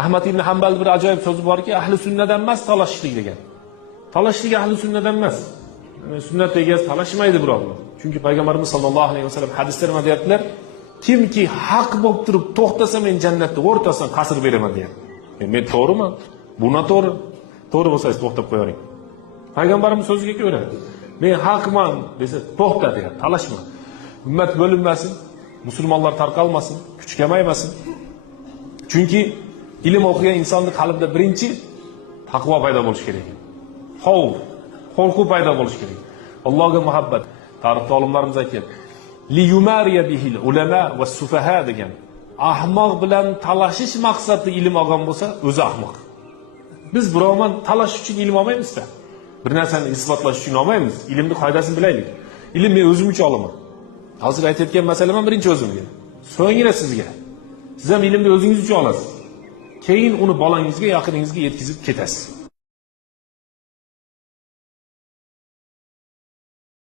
Ahmad ibn Hanbal bir ajoyib so'zi borki, ahli sunnadan emas talashishlik degan. Talashishlik ahli sunnadan emas. Sunnat egasi talashmaydi birovlar. Chunki payg'ambarimiz sollallohu alayhi vasallam hadislarida deyaptilar, kimki haq bo'lib turib to'xtasa men jannatda o'rtasidan qasr beraman degan. Men to'g'rimi? Buna to'g'ri. To'g'ri bo'lsa to'xtab qo'ying. Payg'ambarimiz so'ziga ko'ra, men haqman desa to'xta degan, talashma. Ummat bo'linmasin, musulmonlar tarqalmasin, kuch kamaymasin. Chunki ilm o'qigan insonning qalbida birinchi taqvo paydo bo'lishi kerak. Xavf, qo'rquv paydo bo'lishi kerak. Allohga muhabbat. Tarix olimlarimiz aytgan, li yumariya bihil ulama va sufaha degan. Ahmoq bilan talashish maqsadida ilm olgan bo'lsa, o'zi ahmoq. Biz birovman talash uchun ilm olmaymiz-da. Bir narsani isbotlash uchun olmaymiz. Ilmning qoidasini bilaylik. Ilm men o'zim uchun olaman. Hozir aytayotgan masalaman birinchi o'zimga. So'ngra sizga. Siz ham ilmni o'zingiz uchun olasiz. Keyin uni bolangizga, yaqiningizga yetkazib ketasiz.